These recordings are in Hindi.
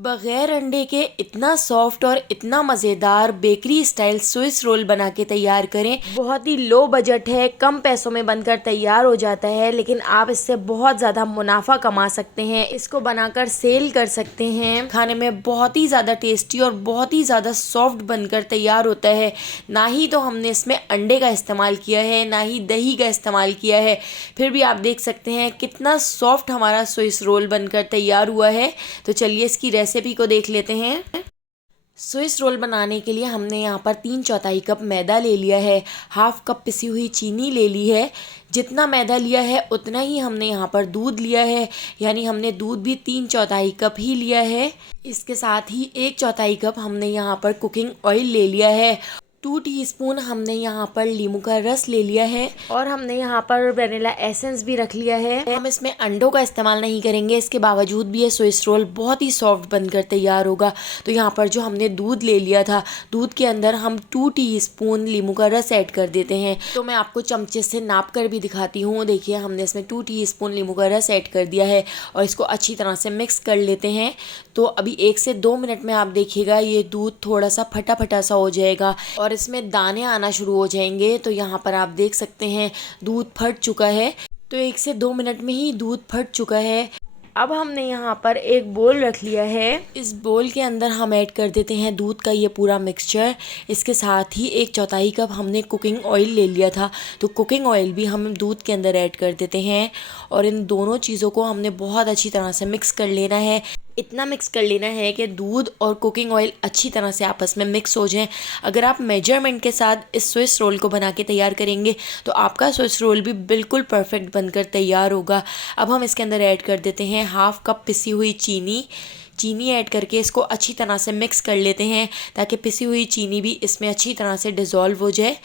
बगैर अंडे के इतना सॉफ्ट और इतना मज़ेदार बेकरी स्टाइल स्विस रोल बना के तैयार करें। बहुत ही लो बजट है, कम पैसों में बनकर तैयार हो जाता है, लेकिन आप इससे बहुत ज़्यादा मुनाफा कमा सकते हैं। इसको बनाकर सेल कर सकते हैं। खाने में बहुत ही ज़्यादा टेस्टी और बहुत ही ज़्यादा सॉफ्ट बनकर तैयार होता है। ना ही तो हमने इसमें अंडे का इस्तेमाल किया है, ना ही दही का इस्तेमाल किया है, फिर भी आप देख सकते हैं कितना सॉफ्ट हमारा स्विस रोल बनकर तैयार हुआ है। तो चलिए इसकी रेसिपी को देख लेते हैं। स्विस रोल बनाने के लिए हमने यहाँ पर 3/4 कप मैदा ले लिया है, हाफ कप पिसी हुई चीनी ले ली है। जितना मैदा लिया है उतना ही हमने यहाँ पर दूध लिया है, यानी हमने दूध भी 3/4 कप ही लिया है। इसके साथ ही 1/4 कप हमने यहाँ पर कुकिंग ऑयल ले लिया है। 2 टीस्पून हमने यहाँ पर नींबू का रस ले लिया है और हमने यहाँ पर वेनिला एसेंस भी रख लिया है। हम इसमें अंडों का इस्तेमाल नहीं करेंगे, इसके बावजूद भी ये स्विस रोल बहुत ही सॉफ्ट बनकर तैयार होगा। तो यहाँ पर जो हमने दूध ले लिया था, दूध के अंदर हम 2 टीस्पून नींबू का रस ऐड कर देते हैं। तो मैं आपको चमचे से नाप कर भी दिखाती हूँ। देखिए हमने इसमें 2 टीस्पून नींबू का रस ऐड कर दिया है और इसको अच्छी तरह से मिक्स कर लेते हैं। तो अभी 1 से 2 मिनट में आप देखिएगा ये दूध थोड़ा सा फटा फटा सा हो जाएगा और इसमें दाने आना शुरू हो जाएंगे। तो यहाँ पर आप देख सकते हैं दूध फट चुका है। तो 1 से 2 मिनट में ही दूध फट चुका है। अब हमने यहाँ पर एक बोल रख लिया है। इस बोल के अंदर हम ऐड कर देते हैं दूध का ये पूरा मिक्सचर। इसके साथ ही 1/4 कप हमने कुकिंग ऑयल ले लिया था, तो कुकिंग ऑयल भी हम दूध के अंदर ऐड कर देते हैं और इन दोनों चीज़ों को हमने बहुत अच्छी तरह से मिक्स कर लेना है। इतना मिक्स कर लेना है कि दूध और कुकिंग ऑयल अच्छी तरह से आपस में मिक्स हो जाएं। अगर आप मेजरमेंट के साथ इस स्विस रोल को बना के तैयार करेंगे तो आपका स्विस रोल भी बिल्कुल परफेक्ट बनकर तैयार होगा। अब हम इसके अंदर ऐड कर देते हैं हाफ कप पिसी हुई चीनी ऐड करके इसको अच्छी तरह से मिक्स कर लेते हैं ताकि पिसी हुई चीनी भी इसमें अच्छी तरह से डिज़ोल्व हो जाए।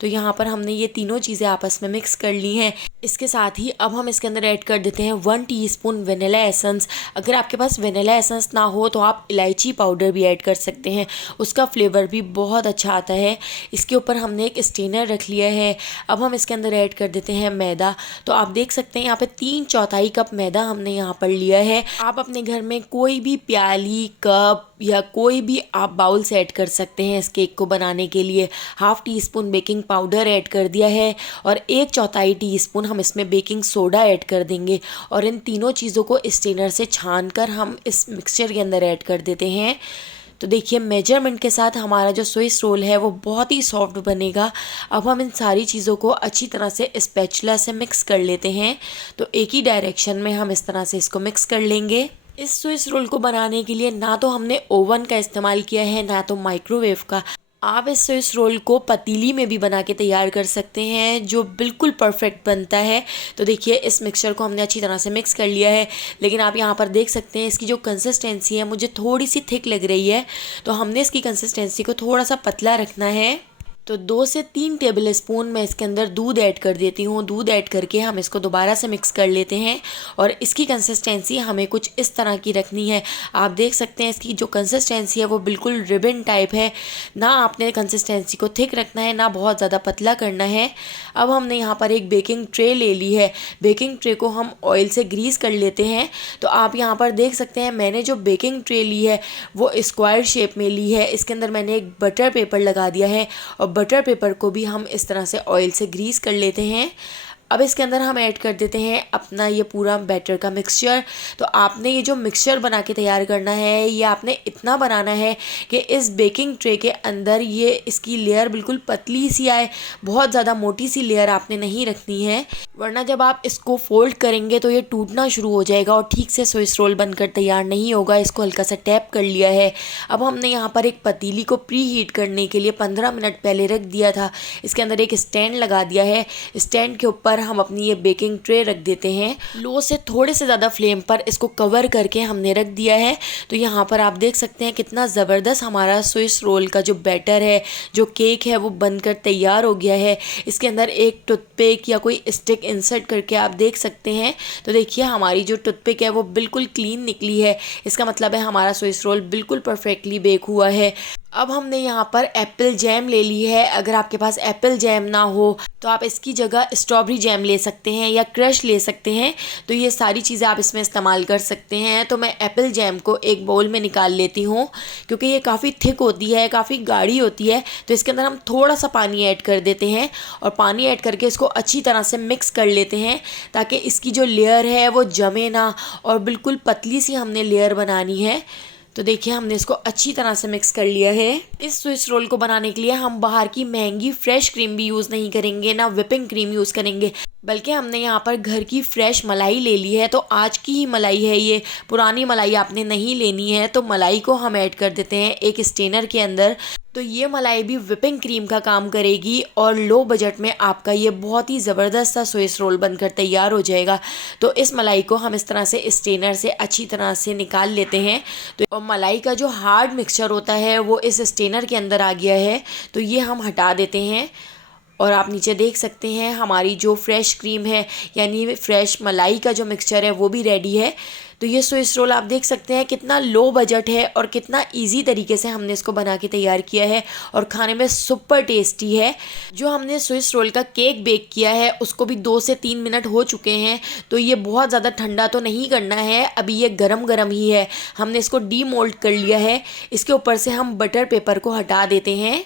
तो यहाँ पर हमने ये तीनों चीज़ें आपस में मिक्स कर ली हैं। इसके साथ ही अब हम इसके अंदर ऐड कर देते हैं 1 टीस्पून वेनिला एसेंस। अगर आपके पास वेनिला एसेंस ना हो तो आप इलायची पाउडर भी ऐड कर सकते हैं, उसका फ्लेवर भी बहुत अच्छा आता है। इसके ऊपर हमने एक स्टेनर रख लिया है। अब हम इसके अंदर ऐड कर देते हैं मैदा। तो आप देख सकते हैं यहाँ पे 3/4 कप मैदा हमने यहाँ पर लिया है। आप अपने घर में कोई भी प्याली, कप या कोई भी आप बाउल ऐड कर सकते हैं इस केक को बनाने के लिए। Half teaspoon baking powder add कर दिया है और 1/4 टीस्पून हम इसमें बेकिंग सोडा ऐड कर देंगे और इन तीनों चीज़ों को स्ट्रेनर से छान कर हम इस मिक्सचर के अंदर ऐड कर देते हैं। तो देखिए मेजरमेंट के साथ हमारा जो स्विस रोल है वो बहुत ही सॉफ्ट बनेगा। अब हम इन सारी चीज़ों को अच्छी तरह से स्पैचुला से मिक्स कर लेते हैं। तो एक ही डायरेक्शन में हम इस तरह से इसको मिक्स कर लेंगे। इस स्विस रोल को बनाने के लिए ना तो हमने ओवन का इस्तेमाल किया है ना तो माइक्रोवेव का। आप इस स्विस रोल को पतीली में भी बना के तैयार कर सकते हैं जो बिल्कुल परफेक्ट बनता है। तो देखिए इस मिक्सचर को हमने अच्छी तरह से मिक्स कर लिया है, लेकिन आप यहाँ पर देख सकते हैं इसकी जो कंसिस्टेंसी है मुझे थोड़ी सी थिक लग रही है। तो हमने इसकी कंसिस्टेंसी को थोड़ा सा पतला रखना है। तो 2 से 3 टेबल स्पून मैं इसके अंदर दूध ऐड कर देती हूँ। दूध ऐड करके हम इसको दोबारा से मिक्स कर लेते हैं और इसकी कंसिस्टेंसी हमें कुछ इस तरह की रखनी है। आप देख सकते हैं इसकी जो कंसिस्टेंसी है वो बिल्कुल रिबन टाइप है। ना आपने कंसिस्टेंसी को थिक रखना है ना बहुत ज़्यादा पतला करना है। अब हमने यहाँ पर एक बेकिंग ट्रे ले ली है। बेकिंग ट्रे को हम ऑयल से ग्रीस कर लेते हैं। तो आप यहाँ पर देख सकते हैं मैंने जो बेकिंग ट्रे ली है वो स्क्वायर शेप में ली है। इसके अंदर मैंने एक बटर पेपर लगा दिया है और बटर पेपर को भी हम इस तरह से ऑयल से ग्रीस कर लेते हैं। अब इसके अंदर हम ऐड कर देते हैं अपना ये पूरा बैटर का मिक्सचर। तो आपने ये जो मिक्सचर बना के तैयार करना है ये आपने इतना बनाना है कि इस बेकिंग ट्रे के अंदर ये इसकी लेयर बिल्कुल पतली सी आए, बहुत ज़्यादा मोटी सी लेयर आपने नहीं रखनी है, वरना जब आप इसको फोल्ड करेंगे तो ये टूटना शुरू हो जाएगा और ठीक से स्विस रोल बनकर तैयार नहीं होगा। इसको हल्का सा टैप कर लिया है। अब हमने यहाँ पर एक पतीली को प्री हीट करने के लिए 15 मिनट पहले रख दिया था। इसके अंदर एक स्टैंड लगा दिया है। स्टैंड के ऊपर हम अपनी ये बेकिंग ट्रे रख देते हैं। लो से थोड़े से ज़्यादा फ्लेम पर इसको कवर करके हमने रख दिया है। तो यहाँ पर आप देख सकते हैं कितना ज़बरदस्त हमारा स्विस रोल का जो बैटर है, जो केक है वो बनकर तैयार हो गया है। इसके अंदर एक टूथपिक या कोई स्टिक इंसर्ट करके आप देख सकते हैं। तो देखिए हमारी जो टूथपिक है वो बिल्कुल क्लीन निकली है। इसका मतलब है हमारा स्विस रोल बिल्कुल परफेक्टली बेक हुआ है। अब हमने यहाँ पर एप्पल जैम ले ली है। अगर आपके पास एप्पल जैम ना हो तो आप इसकी जगह स्ट्रॉबेरी जैम ले सकते हैं या क्रश ले सकते हैं। तो ये सारी चीज़ें आप इसमें इस्तेमाल कर सकते हैं। तो मैं एप्पल जैम को एक बाउल में निकाल लेती हूँ, क्योंकि ये काफ़ी थिक होती है, काफ़ी गाढ़ी होती है। तो इसके अंदर हम थोड़ा सा पानी ऐड कर देते हैं और पानी ऐड करके इसको अच्छी तरह से मिक्स कर लेते हैं, ताकि इसकी जो लेयर है वो जमे ना, और बिल्कुल पतली सी हमने लेयर बनानी है। तो देखिए हमने इसको अच्छी तरह से मिक्स कर लिया है। इस स्विस रोल को बनाने के लिए हम बाहर की महंगी फ्रेश क्रीम भी यूज़ नहीं करेंगे, ना व्हिपिंग क्रीम यूज़ करेंगे, बल्कि हमने यहाँ पर घर की फ्रेश मलाई ले ली है। तो आज की ही मलाई है ये, पुरानी मलाई आपने नहीं लेनी है। तो मलाई को हम ऐड कर देते हैं एक स्ट्रेनर के अंदर। तो ये मलाई भी व्हिपिंग क्रीम का काम करेगी और लो बजट में आपका ये बहुत ही ज़बरदस्त सा स्विस रोल बनकर तैयार हो जाएगा। तो इस मलाई को हम इस तरह से स्ट्रेनर से अच्छी तरह से निकाल लेते हैं। तो मलाई का जो हार्ड मिक्सचर होता है वो इस स्ट्रेनर के अंदर आ गया है, तो ये हम हटा देते हैं। और आप नीचे देख सकते हैं हमारी जो फ्रेश क्रीम है, यानी फ्रेश मलाई का जो मिक्सचर है वो भी रेडी है। तो ये स्विस रोल आप देख सकते हैं कितना लो बजट है और कितना इजी तरीके से हमने इसको बना के तैयार किया है, और खाने में सुपर टेस्टी है। जो हमने स्विस रोल का केक बेक किया है उसको भी 2 से 3 मिनट हो चुके हैं। तो ये बहुत ज़्यादा ठंडा तो नहीं करना है, अभी ये गरम गरम ही है। हमने इसको डीमोल्ड कर लिया है। इसके ऊपर से हम बटर पेपर को हटा देते हैं।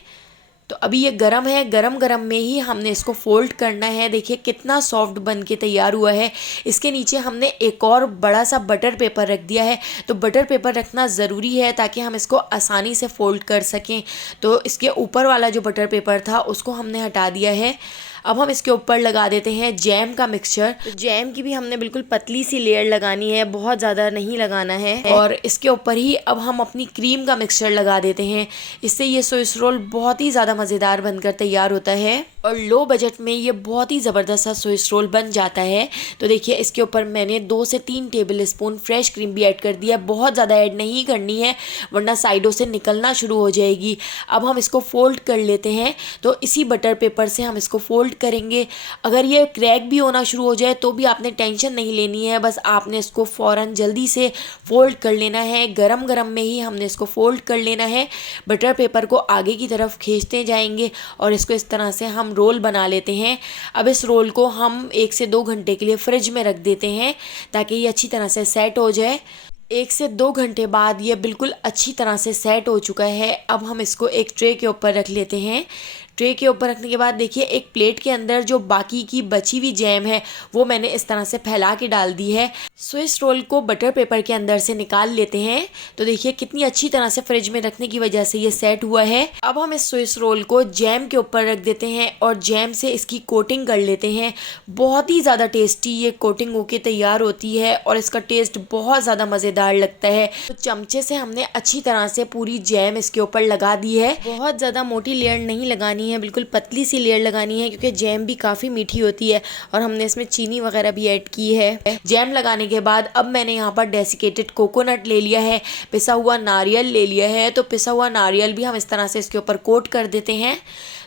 तो अभी ये गरम है, गरम गरम में ही हमने इसको फोल्ड करना है। देखिए कितना सॉफ्ट बन के तैयार हुआ है। इसके नीचे हमने एक और बड़ा सा बटर पेपर रख दिया है। तो बटर पेपर रखना ज़रूरी है ताकि हम इसको आसानी से फोल्ड कर सकें। तो इसके ऊपर वाला जो बटर पेपर था उसको हमने हटा दिया है। अब हम इसके ऊपर लगा देते हैं जैम का मिक्सचर। तो जैम की भी हमने बिल्कुल पतली सी लेयर लगानी है, बहुत ज़्यादा नहीं लगाना है। और इसके ऊपर ही अब हम अपनी क्रीम का मिक्सचर लगा देते हैं। इससे ये स्विस रोल बहुत ही ज़्यादा मज़ेदार बनकर तैयार होता है और लो बजट में ये बहुत ही ज़बरदस्त सा स्विस रोल बन जाता है। तो देखिए इसके ऊपर मैंने 2 से 3 टेबल स्पून फ्रेश क्रीम भी ऐड कर दिया। बहुत ज़्यादा ऐड नहीं करनी है वरना साइडों से निकलना शुरू हो जाएगी। अब हम इसको फोल्ड कर लेते हैं। तो इसी बटर पेपर से हम इसको फोल्ड करेंगे। अगर ये क्रैक भी होना शुरू हो जाए तो भी आपने टेंशन नहीं लेनी है, बस आपने इसको फ़ौरन जल्दी से फोल्ड कर लेना है। गरम गरम में ही हमने इसको फोल्ड कर लेना है। बटर पेपर को आगे की तरफ खींचते जाएंगे और इसको इस तरह से हम रोल बना लेते हैं। अब इस रोल को हम 1 से 2 घंटे के लिए फ्रिज में रख देते हैं ताकि ये अच्छी तरह से सेट हो जाए। 1 से 2 घंटे बाद ये बिल्कुल अच्छी तरह से सेट हो चुका है। अब हम इसको एक ट्रे के ऊपर रख लेते हैं। ट्रे के ऊपर रखने के बाद देखिए एक प्लेट के अंदर जो बाकी की बची हुई जैम है वो मैंने इस तरह से फैला के डाल दी है। स्विस रोल को बटर पेपर के अंदर से निकाल लेते हैं। तो देखिए कितनी अच्छी तरह से फ्रिज में रखने की वजह से ये सेट हुआ है। अब हम इस स्विस रोल को जैम के ऊपर रख देते हैं और जैम से इसकी कोटिंग कर लेते हैं। बहुत ही ज़्यादा टेस्टी ये कोटिंग होके तैयार होती है और इसका टेस्ट बहुत ज़्यादा मज़ेदार लगता है। तो चमचे से हमने अच्छी तरह से पूरी जैम इसके ऊपर लगा दी है। बहुत ज़्यादा मोटी लेयर नहीं लगानी है, बिल्कुल पतली सी लेयर लगानी है, क्योंकि जैम भी काफ़ी मीठी होती है और हमने इसमें चीनी वगैरह भी ऐड की है। जैम लगाने के बाद अब मैंने यहाँ पर डेसिकेटेड कोकोनट ले लिया है, पिसा हुआ नारियल ले लिया है। तो पिसा हुआ नारियल भी हम इस तरह से इसके ऊपर कोट कर देते हैं।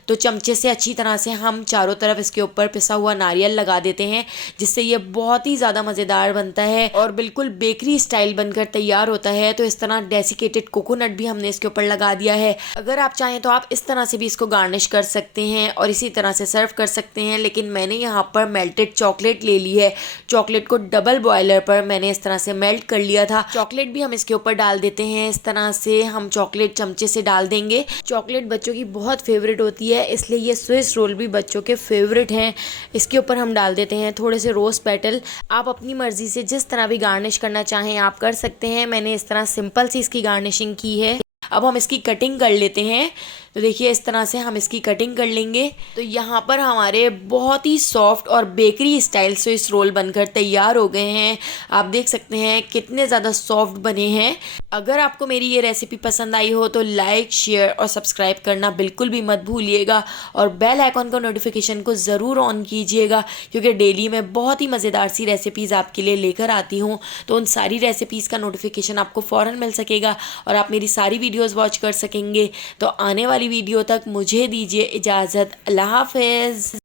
तो चमचे से अच्छी तरह से हम चारों तरफ इसके ऊपर पिसा हुआ नारियल लगा देते हैं, जिससे ये बहुत ही ज़्यादा मज़ेदार बनता है और बिल्कुल बेकरी स्टाइल बनकर तैयार होता है। तो इस तरह डेसिकेटेड कोकोनट भी हमने इसके ऊपर लगा दिया है। अगर आप चाहें तो आप इस तरह से भी इसको गार्निश कर सकते हैं और इसी तरह से सर्व कर सकते हैं, लेकिन मैंने यहाँ पर मेल्टेड चॉकलेट ले ली है। चॉकलेट को डबल बॉयलर पर मैंने इस तरह से मेल्ट कर लिया था। चॉकलेट भी हम इसके ऊपर डाल देते हैं। इस तरह से हम चॉकलेट चमचे से डाल देंगे। चॉकलेट बच्चों की बहुत फेवरेट होती है, इसलिए ये स्विस रोल भी बच्चों के फेवरेट हैं। इसके ऊपर हम डाल देते हैं थोड़े से रोज़ पेटल। आप अपनी मर्जी से जिस तरह भी गार्निश करना चाहें आप कर सकते हैं। मैंने इस तरह सिंपल सी इसकी गार्निशिंग की है। अब हम इसकी कटिंग कर लेते हैं। तो देखिए इस तरह से हम इसकी कटिंग कर लेंगे। तो यहाँ पर हमारे बहुत ही सॉफ्ट और बेकरी स्टाइल स्विस रोल बनकर तैयार हो गए हैं। आप देख सकते हैं कितने ज़्यादा सॉफ्ट बने हैं। अगर आपको मेरी ये रेसिपी पसंद आई हो तो लाइक, शेयर और सब्सक्राइब करना बिल्कुल भी मत भूलिएगा और बेल आइकॉन का नोटिफिकेशन को ज़रूर ऑन कीजिएगा, क्योंकि डेली मैं बहुत ही मज़ेदार सी रेसिपीज़ आपके लिए लेकर आती हूँ। तो उन सारी रेसिपीज़ का नोटिफिकेशन आपको फ़ौरन मिल सकेगा और आप मेरी सारी वीडियोज़ वॉच कर सकेंगे। तो आने वाली वीडियो तक मुझे दीजिए इजाज़त। अल्लाह हाफ़िज़।